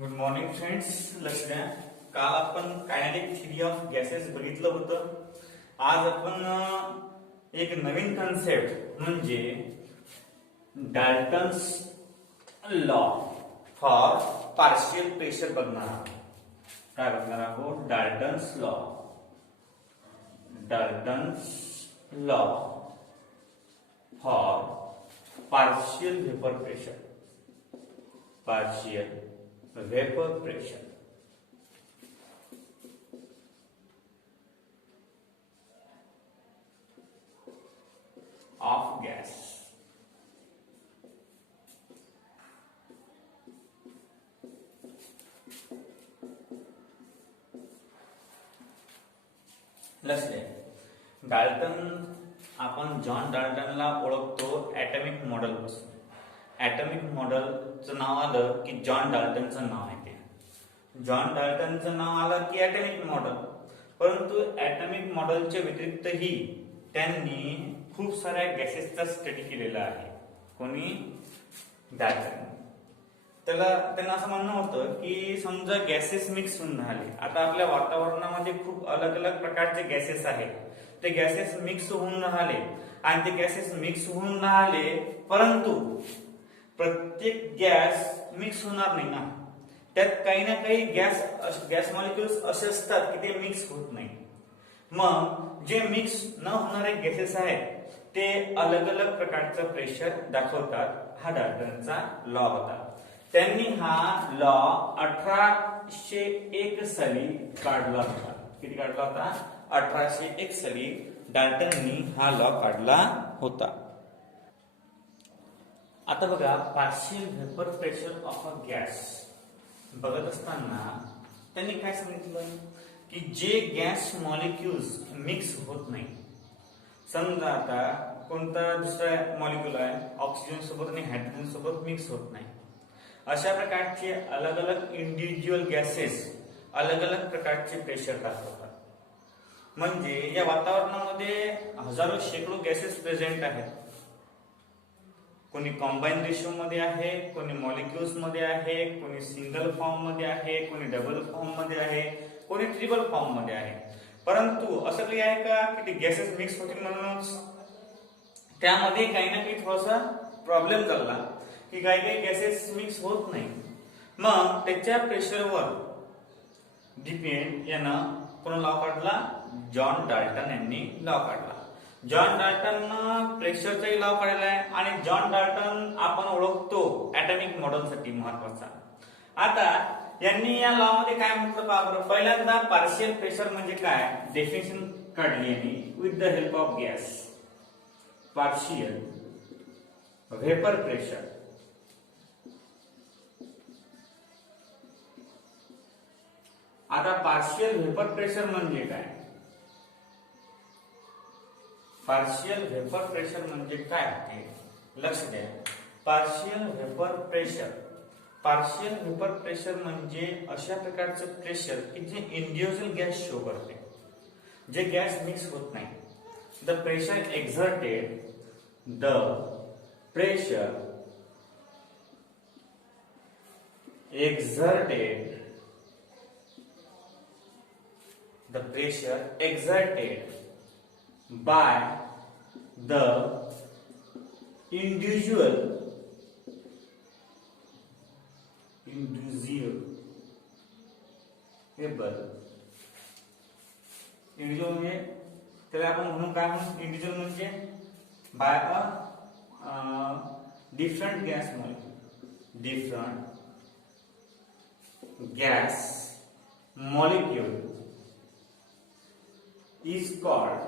Good morning friends. लक्ष द्या. काल आपण कायनेटिक थिअरी ऑफ गॅसेस बघितलं होतं. आज आपण एक नवीन कन्सेप्ट म्हणजे Dalton's law for partial pressure बघणार आहोत. काय बघणार आहोत? Dalton's law. Dalton's law for partial vapour pressure. Partial vapor pressure of gas. लक्ष द्या. डाल्टन, आपण जॉन डाल्टनला ओळखतो ऍटॉमिक मॉडेल पासून. ऍटॉमिक मॉडेलचं नाव आलं की जॉन डाल्टनचं नाव आहे. ते जॉन डाल्टनचं नाव आलं की ऍटॉमिक मॉडेल. परंतु ऍटॉमिक मॉडेलच्या व्यतिरिक्तही त्यांनी खूप साऱ्या गॅसेसचा स्टडी केलेला आहे. कोणी? डाल्टन. त्यांना असं म्हणणं होतं की समजा गॅसेस मिक्स होऊन राहिले. आता आपल्या वातावरणामध्ये खूप अलग अलग प्रकारचे गॅसेस आहेत. ते गॅसेस मिक्स होऊन राहिले आणि ते गॅसेस मिक्स होऊन राहिले, परंतु प्रत्येक गॅस मिक्स होणार नाही ना. त्यात काही ना काही गॅस मॉलिक्युल्स असे असतात की ते मिक्स होत नाही. मग जे मिक्स न होणारे गॅसेस आहेत ते अलग अलग प्रकारचं प्रेशर दाखवतात. हा डाल्टनचा लॉ होता. त्यांनी हा लॉ 1801 साली काढला होता. किती काढला होता? 1801 साली डाल्टननी हा लॉ काढला होता. आता बघा, partial vapour pressure of a gas बघत असताना त्यांनी काय सांगितलं की जे गॅस मॉलिक्युल्स मिक्स होत नाही. समजा आता कोणता दुसरा मॉलिक्युल आहे, ऑक्सिजन सोबत आणि हायड्रोजन सोबत मिक्स होत नाही. अशा प्रकारचे अलग अलग इंडिव्हिज्युअल गॅसेस अलग अलग प्रकारचे प्रेशर दाखवतात. म्हणजे या वातावरणामध्ये हजारो शेकडो गॅसेस प्रेझेंट आहेत. कोणी कॉम्बाईन रेशो मध्ये आहे, कोणी मॉलिक्युल्स मध्ये आहे, कोणी सिंगल फॉर्म मध्ये आहे, कोणी डबल फॉर्म मध्ये आहे, कोणी ट्रिपल फॉर्म मध्ये आहे. परंतु असं काही आहे का की ते गॅसेस मिक्स होतील म्हणूनच? त्यामध्ये काही ना काही थोडासा प्रॉब्लेम झाला की काही काही गॅसेस मिक्स होत नाही. मग त्याच्या प्रेशरवर डिपेंड यानं कोण लॉ काढला? जॉन डाल्टन यांनी लॉ काढला. जॉन डाल्टन प्रेशरचाही लॉ काढलेला आहे आणि जॉन डाल्टन आपण ओळखतो ऍटॉमिक मॉडेलसाठी महत्वाचा. आता यांनी या लॉ मध्ये काय म्हटलं पहा बरं. पहिल्यांदा पार्शियल प्रेशर म्हणजे काय डेफिनेशन काढली यांनी with the help of gas. Partial vapour pressure आता पार्शियल वेपर प्रेशर म्हणजे काय? पार्शियल वेपर प्रेशर म्हणजे काय ते लक्ष द्या. Partial vapour pressure, partial vapour pressure म्हणजे अशा प्रकारचं प्रेशर की जे इंडिव्हिज्युअल गॅस शो करते, जे गॅस मिक्स होत नाही. The pressure exerted, the pressure exerted, the pressure exerted by the individual म्हणजे त्याला आपण म्हणून काय म्हणू? इंडिव्हिज्युअल म्हणजे by a different gas molecule. Different gas molecule is called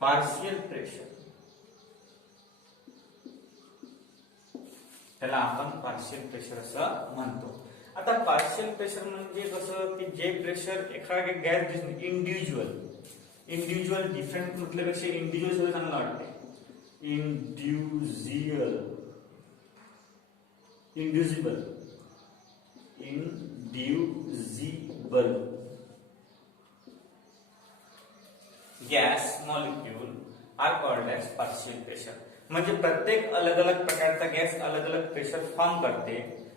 partial pressure. त्याला आपण पार्शियल प्रेशर असं म्हणतो. आता पार्शियल प्रेशर म्हणजे कसं की जे प्रेशर एखाद्या गॅस इंडिव्हिज्युअल डिफरंट म्हटल्यापेक्षा इंडिव्हिज्युअल चांगलं वाटते. Individual gas molecule are called as partial pressure. म्हणजे प्रत्येक अलग अलग प्रकारचा गॅस अलग अलग प्रेशर फॉर्म करते,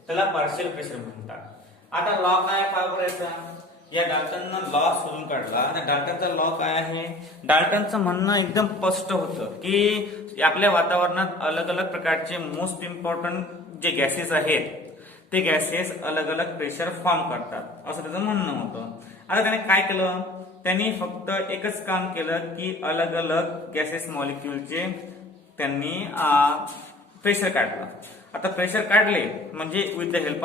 त्याला पार्शियल प्रेशर म्हणतात. आता लॉ काय वापरायचा? या डाल्टननं लॉ शोधून काढला. आणि डाल्टनचा लॉ काय आहे? डाल्टनचं म्हणणं एकदम स्पष्ट होतं की आपल्या वातावरणात अलग अलग प्रकारचे मोस्ट इम्पॉर्टंट जे गॅसेस आहेत ते गॅसेस अलग अलग प्रेशर फॉर्म करतात, असं त्याचं म्हणणं होतं. आता त्याने काय केलं? त्यांनी फक्त एकच काम केलं की अलग अलग गॅसेस मॉलिक्युलचे त्यांनी प्रेशर काढलं. आता प्रेशर काढले म्हणजे with the help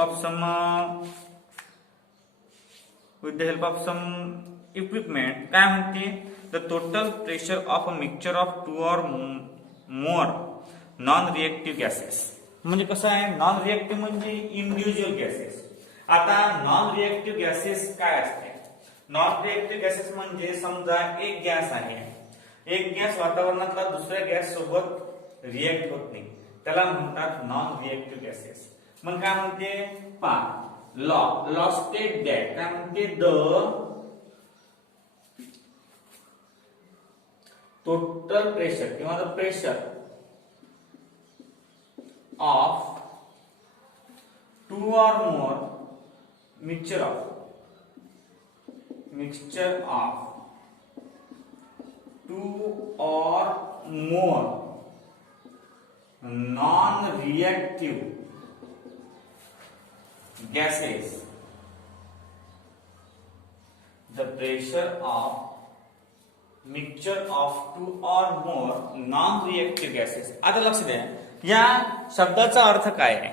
of some equipment काय म्हणते? The total pressure of a mixture of 2 or more non reactive gases. म्हणजे कसं आहे? नॉन रिएक्टिव्ह म्हणजे इंडिव्हिज्युअल गॅसेस. आता नॉन रिएक्टिव्ह गॅसेस काय असते? नॉन रिएक्टिव्ह गॅसेस म्हणजे समजा एक गॅस आहे, एक गॅस वातावरणातला दुसऱ्या गॅस सोबत रिएक्ट होत नाही, त्याला म्हणतात नॉन रिएक्टिव्ह गॅसेस. मग काय म्हणते? लॉ स्टेट दॅट काय म्हणते? द टोटल प्रेशर किंवा the pressure of 2 or more mixture of 2 or more non-reactive gases, the pressure of mixture of 2 or more non-reactive gases. आता लक्ष द्या, या शब्दाचा अर्थ काय आहे?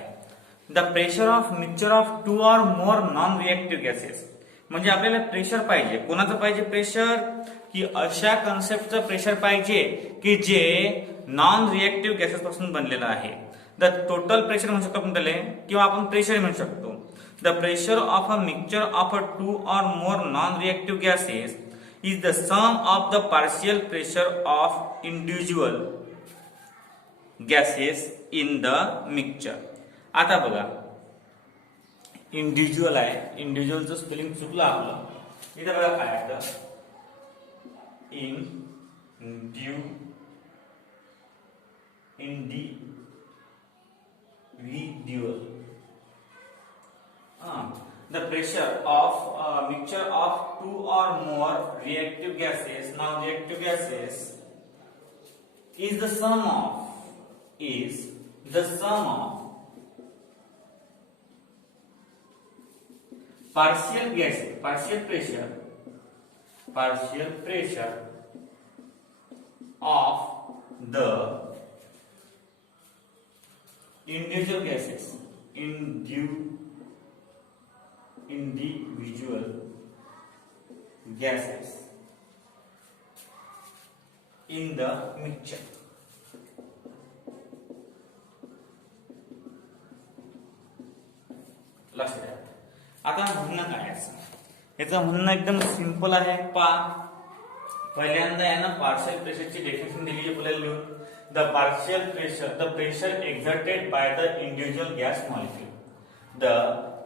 The pressure of mixture of 2 or more non reactive gases. म्हणजे आपल्याला प्रेशर पाहिजे. कोणाचं पाहिजे प्रेशर? की अशा कन्सेप्टचं प्रेशर पाहिजे की जे नॉन रिएक्टिव्ह गॅसेस पासून बनलेलं आहे. द टोटल प्रेशर म्हणू शकतो आपण त्याला, किंवा आपण प्रेशर म्हणू शकतो. The pressure of a mixture of 2 or more non reactive gases is the sum of the partial pressure of individual gases in the mixture. आता बघा, इंडिव्हिज्युअल आहे, इंडिव्हिज्युअलचं स्पेलिंग चुकलं आपलं. इथे बघा काय आहे? Individual. The pressure of a mixture of 2 or more reactive gases, non-reactive gases, is the sum of partial gases, partial pressure of the individual gases, individual gases in the mixture. लक्ष द्या. आता म्हणणं काय आहे? याचं म्हणणं एकदम सिंपल आहे. पहिल्यांदा यानं पार्शियल प्रेशरची डेफिनेशन दिली आहे आपल्याला लिहून. The pressure exerted by the individual gas molecule. The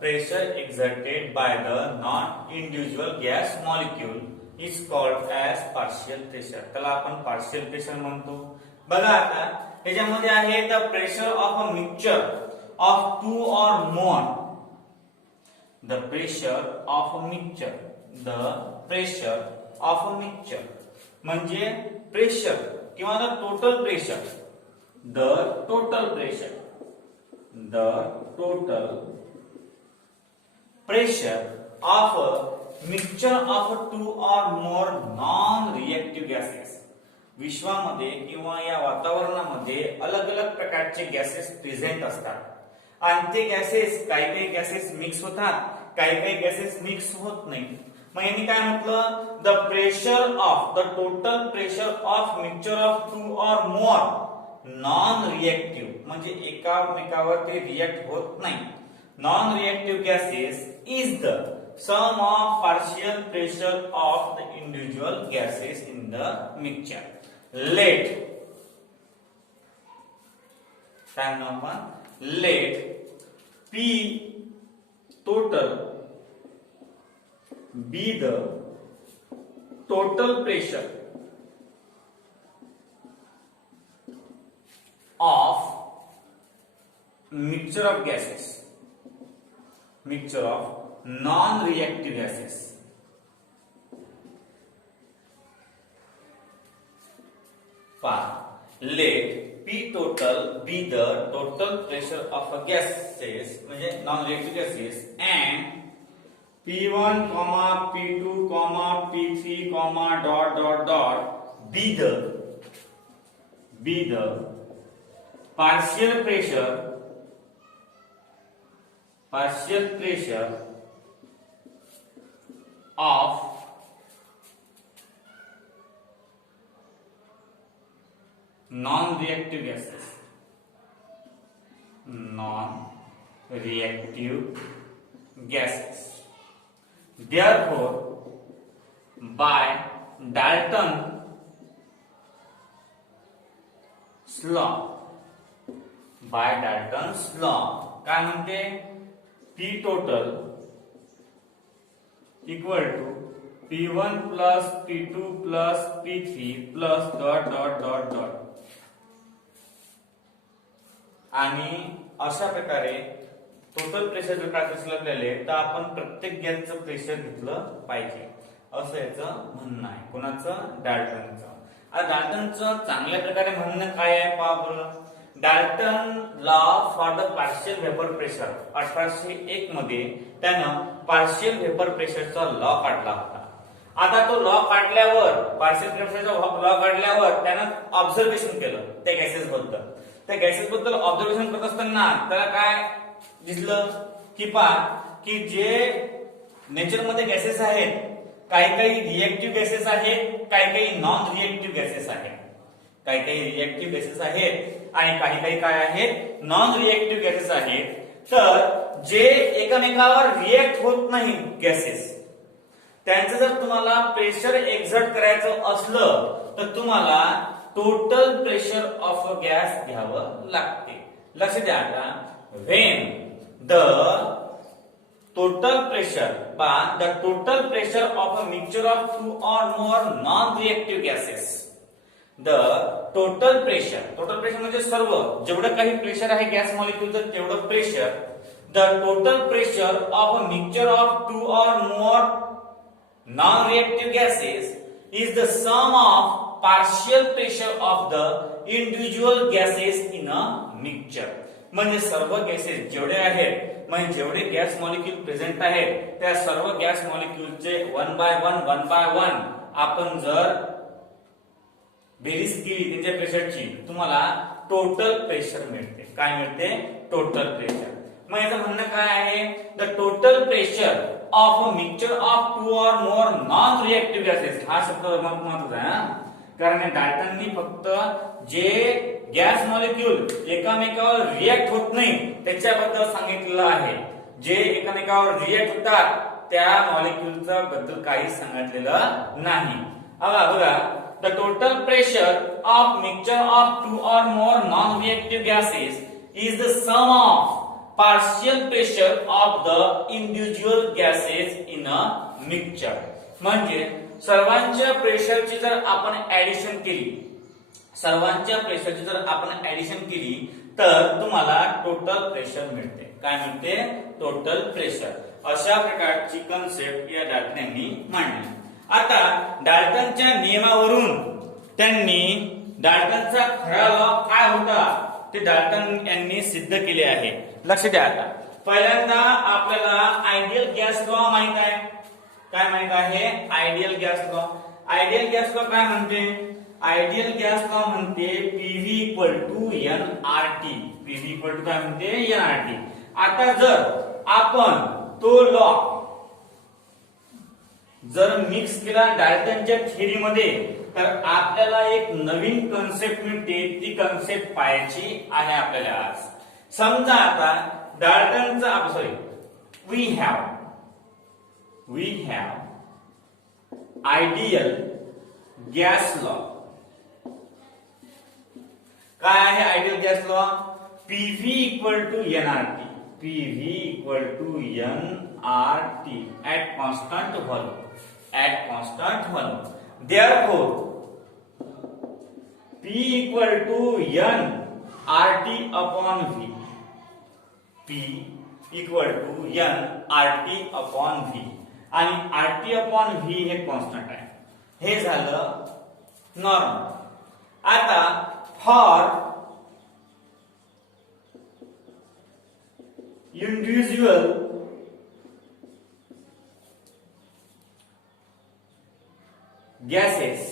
pressure exerted by the non-individual gas molecule is called as partial pressure. त्याला आपण partial pressure म्हणतो. बघा आता याच्यामध्ये आहे the pressure of a mixture of 2 or more. The pressure of a mixture. The pressure of a mixture म्हणजे pressure किंवा the total pressure. The total pressure. The total pressure of a mixture of 2 or more non-reactive gases. विश्वामध्ये किंवा या वातावरणामध्ये अलग अलग प्रकारचे gases present असतात आणि ते गॅसेस काही गॅसेस मिक्स होतात, काही गॅसेस मिक्स होत नाही. मग यांनी काय म्हटलं? The pressure of the total pressure of mixture of 2 or more non reactive म्हणजे एकामेकावर ते रिएक्ट होत नाही. Non-reactive gases is the sum of partial pressure of the individual gases in the mixture. Let P total be the total pressure of mixture of gases, mixture of non-reactive gases. Let P total be the total pressure of a gases म्हणजे non-reactive gases and P1, P2, P3, be the partial pressure of non-reactive gases. Therefore, by Dalton's law काय म्हणते P total equal to P1 plus P2 plus P3 plus dot आणि अशा प्रकारे total pressure जर काढायचं असेल आपल्याला तर आपण प्रत्येक गॅसचं प्रेशर घेतलं पाहिजे असं याचं म्हणणं आहे. कोणाचं? डाल्टनचं. आता डाल्टनचं चांगल्या प्रकारे म्हणणं काय आहे पहा बरं. Dalton law for the partial vapour pressure 1801 मध्ये त्यानं पार्शियल व्हेपर प्रेशरचा लॉ काढला होता. आता तो लॉ काढल्यावर पार्शियल प्रेशरचा लॉ काढल्यावर त्यानं ऑब्झर्वेशन केलं त्या गॅसेस बद्दल. त्या गॅसेस बद्दल ऑब्झर्वेशन करत असताना त्याला काय दिसलं की जे नेचर मध्ये गॅसेस आहेत काही रिएक्टिव्ह गॅसेस आहेत, काही नॉन रिएक्टिव्ह गॅसेस आहेत. काही रिएक्टिव्ह गॅसेस आहेत आणि काही काय आहेत नॉन रिएक्टिव्ह गॅसेस आहेत. तर जे एकमेकावर रिएक्ट होत नाही गॅसेस त्यांचं जर तुम्हाला प्रेशर एक्झर्ट करायचं असलं तर तुम्हाला total pressure of a gas घ्यावं लागते. लक्ष द्या आता. When the total pressure of a mixture of two or more non-reactive gases, the total pressure म्हणजे सर्व जेवढं काही प्रेशर आहे गॅस मॉलिक्यूलचं तेवढं pressure, the total pressure of a mixture of two or more non-reactive gases is the sum of partial pressure of the individual gases in a mixture. म्हणजे सर्व gases जेवढे आहेत म्हणजे जेवढे गॅस मॉलिक्यूल प्रेझेंट आहेत त्या सर्व गॅस मॉलिक्यूलचे वन बाय वन आपण जर बेरीज केली त्यांच्या प्रेशरची तुम्हाला टोटल प्रेशर मिळते. काय मिळते? Total pressure. मग याचं म्हणणं काय आहे? The total pressure of a mixture of two or more non reactive gases. हा शब्द महत्वाचा आहे कारण डाल्टननी फक्त जे गॅस मॉलिक्यूल एकामेकावर रिएक्ट होत नाही त्याच्याबद्दल सांगितलेलं आहे. जे एकामेकावर रिएक्ट होतात त्या मॉलिक्यूलचा बद्दल काही सांगितलेलं नाही. बघा the total pressure of mixture of two or more non reactive gases is the sum of partial pressure of the individual gases in a mixture. म्हणजे सर्वांच्या प्रेशरची जर आपण ऍडिशन केली तर तुम्हाला टोटल प्रेशर मिळते. काय मिळते? Total pressure. अशा प्रकारची कन्सेप्ट या डाल्टन यांनी मांडली. आता डाल्टनच्या नियमावरून त्यांनी डाल्टनचा खरा लॉ काय होता ते डाल्टन यांनी सिद्ध केले आहे. लक्ष द्या. आता पहिल्यांदा आपल्याला आयडियल गॅस लॉ माहित आहे. काय माहित आहे? Ideal gas law. Ideal gas law काय म्हणते? आयडियल गॅस लॉ म्हणते PV equal to nRT. PV equal to काय म्हणते? nRT. आता जर आपण तो लॉ जर मिक्स केला डाल्टनच्या थिअरी मध्ये तर आपल्याला एक नवीन कन्सेप्ट मिळते. ती कन्सेप्ट पाहायची आहे आपल्याला आज. समजा आता डाल्टनचा we have ideal gas law. काय आहे ideal gas law? PV equal to nRT. PV equal to nRT at constant volume. Therefore P equal to n RT upon V. P equal to N RT upon V. आणि RT upon V हे constant आहे. हे झालं normal. आता for individual gases,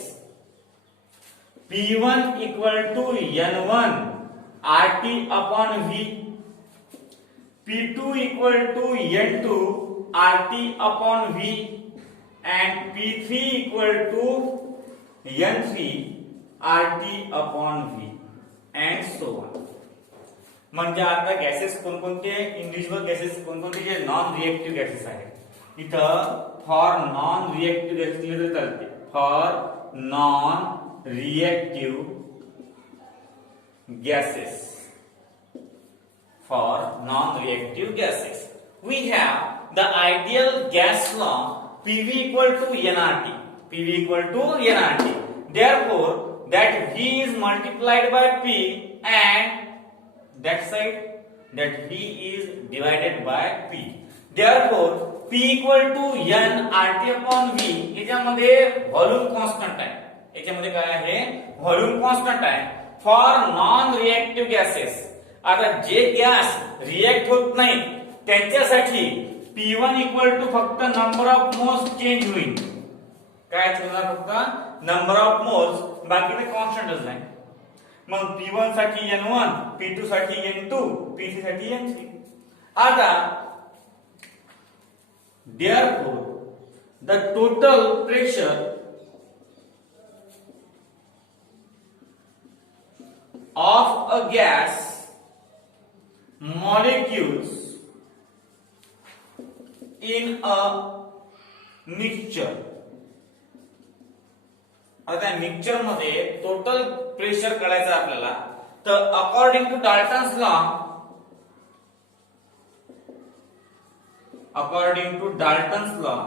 P1 equal to N1 RT upon V, P2 equal to N2 RT upon V, and P3 equal to N3 RT upon V, and so on. म्हणजे आता gases कोणकोणते, individual gases कोणकोणते, जे non reactive gases आहेत. इथं for non reactive gases लिहिलं तर चालते. For non-reactive gases, for non-reactive gases, we have the ideal gas law PV equal to nRT. PV equal to nRT. Therefore, that V is multiplied by P, and that side that V is divided by P. Therefore, P equal to N RT upon V. याच्यामध्ये volume constant आहे. याच्यामध्ये काय आहे, volume constant आहे for non reactive gases. आता जे gas react होत नाही त्यांच्यासाठी P1 इक्वल टू फक्त नंबर ऑफ मोल्स चेंज होईल. काय चेंज होणार, फक्त नंबर ऑफ मोल्स, बाकी ते कॉन्स्टंटच नाही. मग P1 साठी N1, P2 साठी N2, P3 साठी N3. आता therefore the total pressure of a gas molecules in a mixture. आता मिक्सचर मध्ये टोटल प्रेशर काढायचं आपल्याला, तर according to Dalton's law, according to Dalton's law,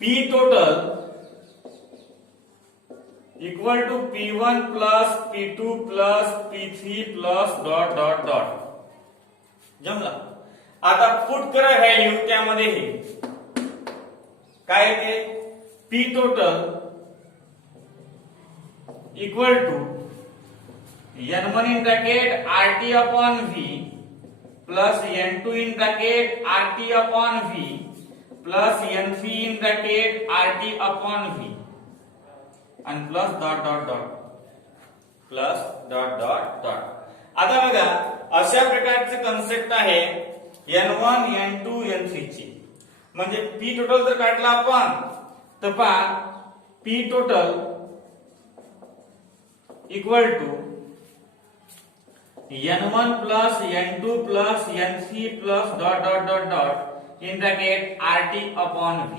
P total equal to P1 plus P2 plus P3 plus dot dot dot. जमला. आता put करा value त्यामध्ये, हे काय ते P total equal to N1 in bracket RT upon V plus N2 in bracket RT upon V plus N3 in bracket RT upon V and plus dot dot dot plus dot dot dot. आता बघा अशा प्रकारचे concept आहे N1 N2 N3 ची. म्हणजे P total जर काढला आपण तर पहा P total equal to N1 plus N2 plus N3 plus dot dot dot dot in bracket RT upon V.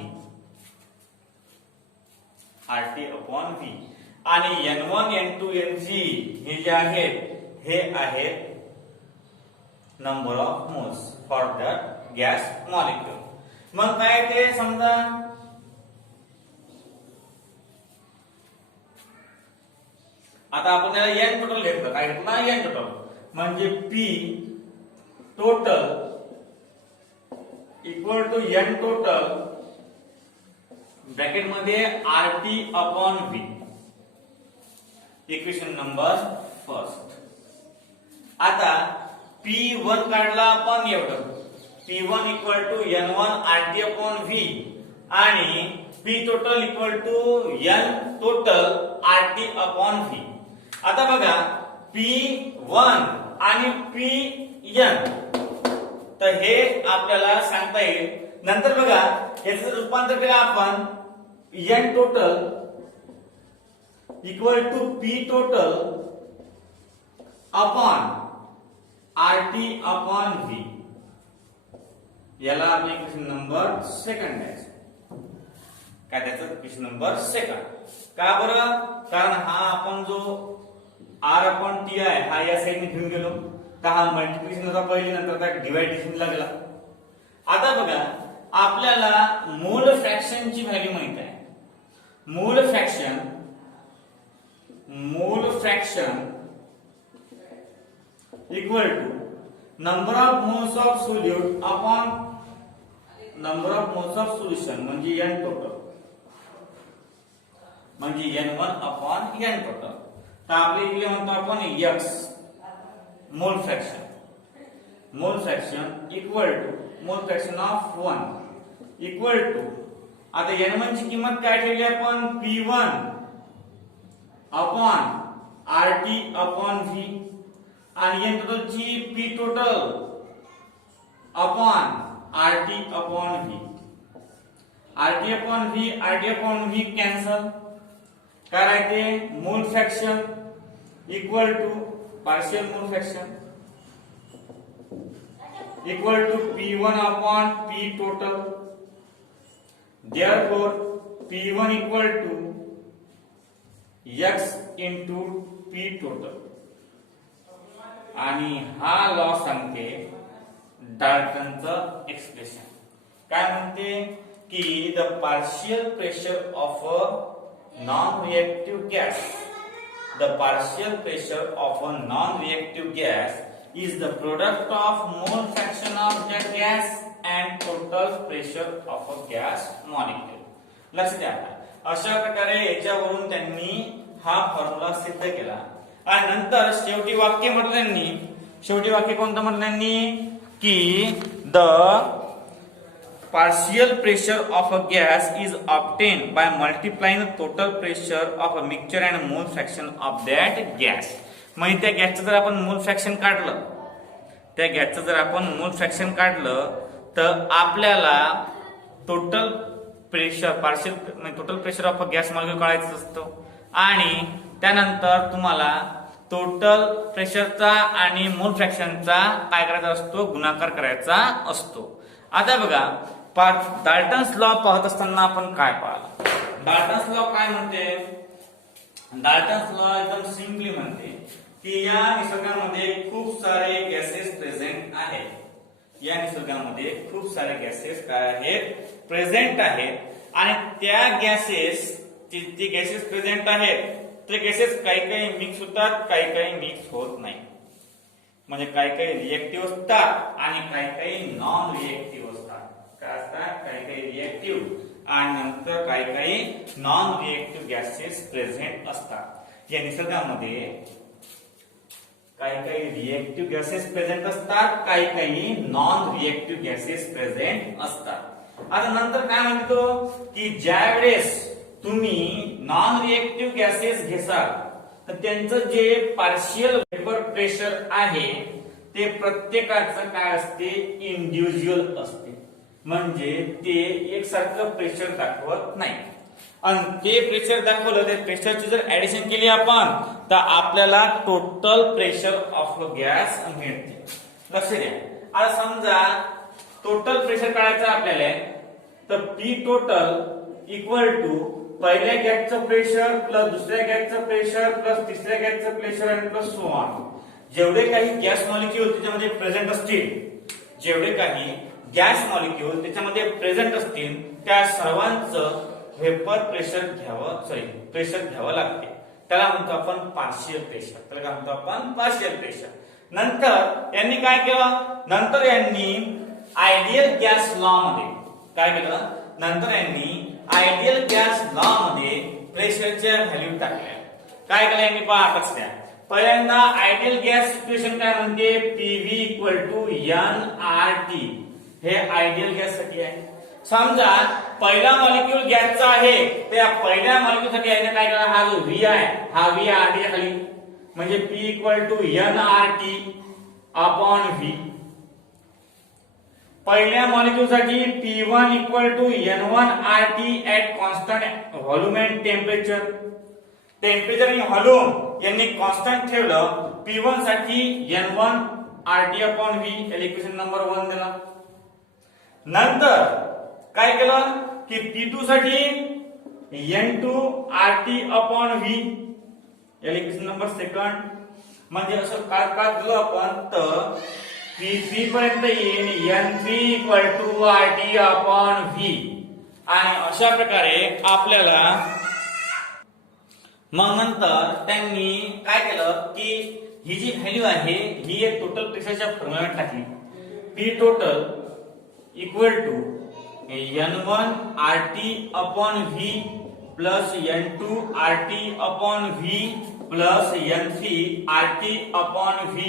RT upon V. आणि N1 N2 N3 हे जे आहेत हे आहेत number of moles for the gas molecule. मग काय ते समजा आता आपण याला N टोटल घेतलं, काय घेतलं N टोटल, म्हणजे P total equal to N total bracket मध्ये RT upon V. Equation number first. आता P1 काढला आपण एवढं, P1 equal to N1 RT upon V आणि P total equal to N total RT upon V. आता बघा P1 आणि Pn, तर हे आपल्याला सांगता येईल. नंतर बघा याचं रूपांतर केलं आपण N total equal to P total upon RT upon V. याला आपण इक्वेशन नंबर सेकंड द्यायचं. काय त्याचं इक्वेशन नंबर सेकंड. का बरं, कारण हा आपण जो R अपॉन T आहे हा या साईडने घेऊन गेलो, तर हा मल्टिप्लिकेशन होता पहिले, नंतर त्या डिवायडेशन लागला. आता बघा आपल्याला मोल फ्रॅक्शनची व्हॅल्यू माहित आहे. Mole fraction equal to number of moles of solute upon number of moles of solution म्हणजे n टोटल, म्हणजे n1 अपॉन n टोटल. तर आपले इकडे म्हणतो आपण x mole fraction equal to mole fraction of 1 equal to, आता n1 ची किंमत काय ठेवली आपण p1 upon RT upon V आणि n टोटल ची p total upon RT upon V. RT upon V cancel. काय राहते mole fraction equal to partial mole fraction equal to P1 upon P total. Therefore P1 equal to X into P total. आणि हा law सांगते डाल्टनचं expression. काय म्हणते की the partial pressure of a non-reactive gas, the partial pressure of a non-reactive gas is the product of mole fraction of that gas and total pressure of a gas molecule. लक्ष द्या. अशा प्रकारे याच्यावरून त्यांनी हा फॉर्म्युला सिद्ध केला आणि नंतर शेवटी वाक्य म्हटलं त्यांनी, शेवटी वाक्य कोणतं म्हटलं त्यांनी की the partial pressure of a gas is obtained by multiplying the total pressure of a mixture and mole fraction of that gas. म्हणजे त्या गॅसचं जर आपण मोल फ्रॅक्शन काढलं, त्या गॅसचं जर आपण मोल फ्रॅक्शन काढलं तर आपल्याला टोटल प्रेशर पार्शियल म्हणजे total pressure of a gas molecule काढायचं असतं आणि त्यानंतर तुम्हाला टोटल प्रेशरचा आणि मोल फ्रॅक्शनचा काय करायचा असतो, गुणाकार करायचा असतो. आता बघा डाल्टन्स लॉ पाहत असताना आपण काय पाहिलं. डाल्टन्स लॉ काय म्हणते, डाल्टन्स लॉ एकदम सिंपली म्हणते की या निसर्गामध्ये खूप सारे गॅसेस प्रेझेंट आहेत. या निसर्गामध्ये खूप सारे गॅसेस काय आहेत, प्रेझेंट आहेत आणि त्या गॅसेस जे गॅसेस प्रेझेंट आहेत ते गॅसेस काही मिक्स होतात, काही मिक्स होत नाही. म्हणजे काही रिएक्टिव्ह असतात आणि काही नॉन रिएक्टिव्ह असतात. काय असतात, काही रिएक्टिव्ह आणि नंतर काही नॉन रिएक्टिव्ह गॅसेस प्रेझेंट असतात. या निसर्गामध्ये काही रिएक्टिव्ह गॅसेस प्रेझेंट असतात, काही नॉन रिएक्टिव्ह गॅसेस प्रेझेंट असतात. आता नंतर काय म्हणतो की ज्या वेळेस तुम्ही नॉन रिएक्टिव्ह गॅसेस घेसाल तर त्यांचं जे पार्शियल वेपर प्रेशर आहे ते प्रत्येकाचं काय असते, इंडिव्हिज्युअल असते. म्हणजे ते एकसारखं प्रेशर दाखवत नाही आणि ते प्रेशर दाखवलं, ते प्रेशरची जर ऍडिशन केली आपण तर आपल्याला टोटल प्रेशर ऑफ गॅस मिळते. लक्ष द्या. आता समजा टोटल प्रेशर काढायचं आपल्याला तर P टोटल इक्वल टू पहिल्या गॅसचं प्रेशर प्लस दुसऱ्या गॅसचं प्रेशर प्लस तिसऱ्या गॅसचं प्रेशर आणि प्लस सो ऑन. जेवढे काही गॅस मॉलिक्यूल त्याच्यामध्ये प्रेझेंट असतील, जेवढे काही गॅस मॉलिक्यूल त्याच्यामध्ये प्रेझेंट असतील त्या सर्वांचं व्हेपर प्रेशर घ्यावं लागते. त्याला म्हणतो आपण पार्शियल प्रेशर. त्याला काय म्हणतो आपण, पार्शियल प्रेशर. नंतर यांनी काय केलं, नंतर यांनी आयडियल गॅस लॉ मध्ये काय केलं, नंतर यांनी आयडियल गॅस लॉ मध्ये प्रेशरच्या व्हॅल्यू टाकल्या. काय केलं यांनी पहा, लक्ष द्या. पहिल्यांदा आयडियल गॅस सिच्युएशन काय म्हणते, PV इक्वल टू nRT. हे आयडियल गॅस साठी आहे. समजा पहिला मॉलिक्यूल गॅसचा आहे त्या पहिल्या मॉलिक्यूल साठी आहे काय करा, हा जो V आहे हा V RT खाली म्हणजे P equal to nRT upon V. पहिल्या मॉलिक्यूल साठी P1 equal to N1RT at constant volume and temperature. Temperature आणि व्हॉल्यूम यांनी कॉन्स्टंट ठेवलं. P1 साठी N1RT upon V equation number 1 दिला. नंतर काय केलं की P2 साठी N2RT upon V equation number 2. म्हणजे असं काय काय केलं आपण तर P3 पर्यंत येईल N3 equal to RT upon V. आणि अशा प्रकारे आपल्याला मग नंतर त्यांनी काय केलं की ही जी व्हॅल्यू आहे ही एक टोटल प्रेशरच्या फॉर्म्युल्यात टाकली. P total equal to N1 RT upon V plus N2 RT upon V plus N3 RT upon V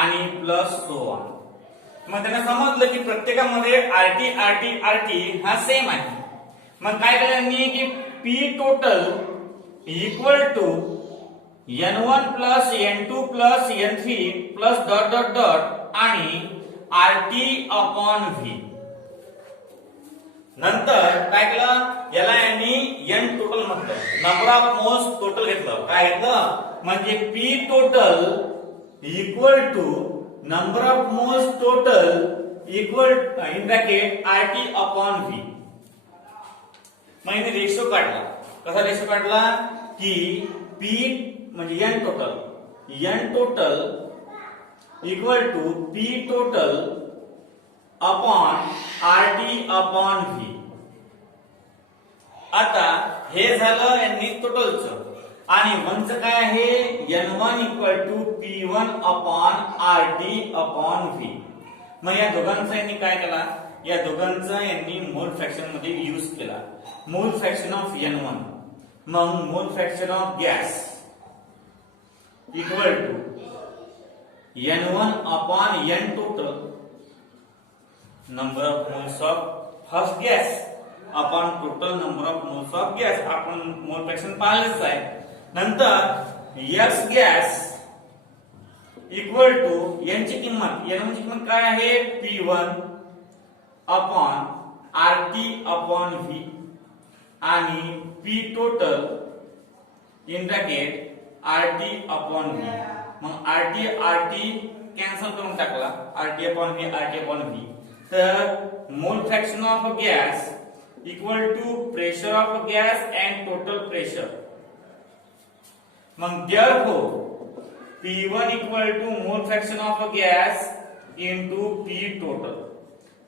आणि प्लस सो ऑन. मग त्यांना समजलं की प्रत्येकामध्ये RT RT RT हा सेम आहे. मग काय केलं त्यांनी की P total equal to N1 plus N2 plus N3 plus dot dot dot आणि RT upon V. नंतर काय केलं याला यांनी N टोटल म्हटलं, नंबर ऑफ मोल्स टोटल घेतलं. काय घेतलं म्हणजे P total equal to number of moles total equal in bracket RT upon V. मग इथे रेशो काढला. कसा रेशो काढला की P म्हणजे N total equal to P total upon RT upon V. आता हे झालं यांनी टोटलचं आणि वनचं काय आहे N1 equal to P1 upon RT upon V. मग या दोघांचं यांनी काय केला, या दोघांचा यांनी मोल फ्रॅक्शन मध्ये यूज केला. मोल फ्रॅक्शन ऑफ N1 मग mole fraction of gas equal to N1 upon N total number of moles of first gas upon total number of moles of gas. आपण मोल फ्रॅक्शन पाहिलेच आहे. नंतर X gas equal to N ची किंमत काय आहे P1 upon RT upon V आणि P total in bracket RT upon V. मग RT कॅन्सल करून टाकला, RT अपॉन V. तर mole fraction of gas equal to pressure of gas and total pressure. मग therefore P1 equal to mole fraction of gas into P total.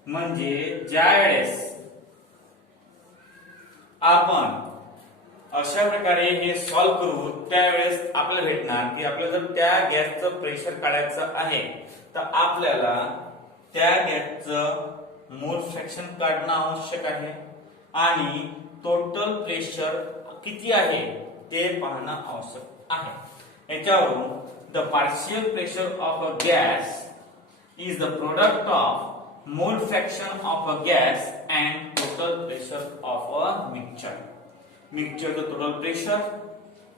म्हणजे ज्या वेळेस आपण अशा प्रकारे हे सॉल्व करू त्यावेळेस आपल्याला भेटणार की आपल्याला जर त्या गॅसचं प्रेशर काढायचं आहे तर आपल्याला त्या गॅसचं मोल फ्रॅक्शन काढणं आवश्यक आहे आणि टोटल प्रेशर किती आहे ते पाहणं आवश्यक आहे. याच्यावरून the partial pressure of a gas is the product of mole fraction of a gas and total pressure of a मिक्सचरचं टोटल प्रेशर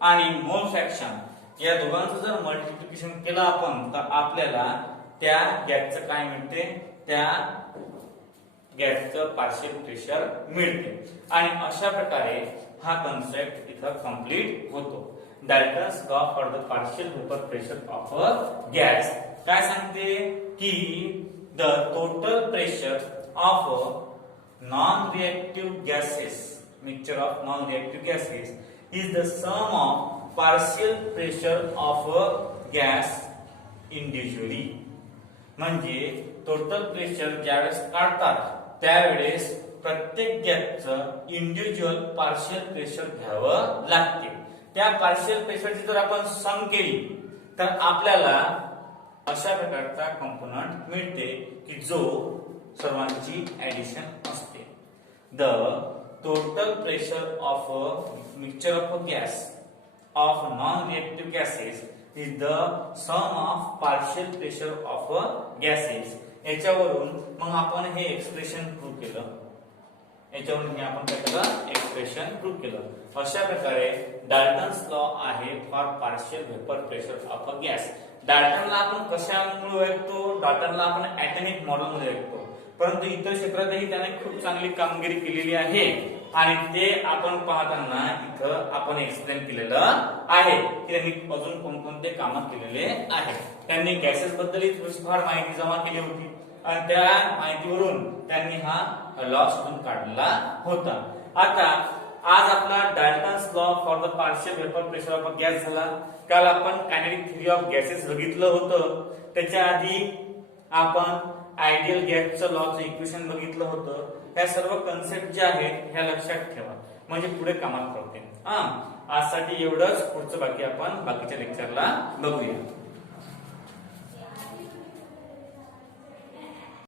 आणि मोल फ्रॅक्शन या दोघांचं जर मल्टिप्लिकेशन केलं आपण तर आपल्याला त्या गॅसचं काय मिळते, त्या गॅसचं पार्शियल प्रेशर मिळते. आणि अशा प्रकारे हा कन्सेप्ट इथं कंप्लीट होतो. Dalton's law for the partial vapour pressure of a gas काय सांगते की the total pressure of non reactive gases mixture of non-reactive gases is the sum of partial pressure of a gas individually. म्हणजे total pressure ज्यावेळेस काढतात त्यावेळेस प्रत्येक गॅसचं individual partial pressure घ्यावं लागते. त्या पार्शियल प्रेशरची जर आपण सम केली तर आपल्याला अशा प्रकारचा कंपोनंट मिळते की जो सर्वांची ऍडिशन असते. The total pressure of a mixture of a gas of non-reactive gases is the sum of partial pressure of a gases. याच्यावरून मग आपण हे एक्सप्रेशन प्रूव्ह केलं. एक्सप्रेशन प्रूव्ह केलं. अशा प्रकारे डाल्टन्स लॉ आहे for partial vapour pressure of a gas. डाल्टनला आपण कशामुळे ओळखतो, डाल्टनला आपण ऍटॉमिक मॉडेल मध्ये ओळखतो, परंतु इतर क्षेत्रातही त्याने खूप चांगली कामगिरी केलेली आहे आणि ते आपण पाहताना इथं आपण एक्सप्लेन केलेलं आहे की त्यांनी अजून कोणकोणते काम केलेले आहे. त्यांनी गॅसेस बद्दल थोडीफार माहिती जमा केली होती आणि त्या माहितीवरून त्यांनी हा लॉ शोधून काढला होता. आता आज आपला Dalton's law for the partial vapour pressure of a gas झाला. काल आपण कायनेटिक थेअरी ऑफ गॅसेस बघितलं होतं. त्याच्या आधी आपण आयडियल गॅसचं लॉचं इक्वेशन बघितलं होतं. ह्या सर्व कन्सेप्ट ज्या आहेत ह्या लक्षात ठेवा. म्हणजे पुढे कामात पडते. आजसाठी एवढंच. पुढचं बाकी आपण बाकीच्या लेक्चरला बघूया.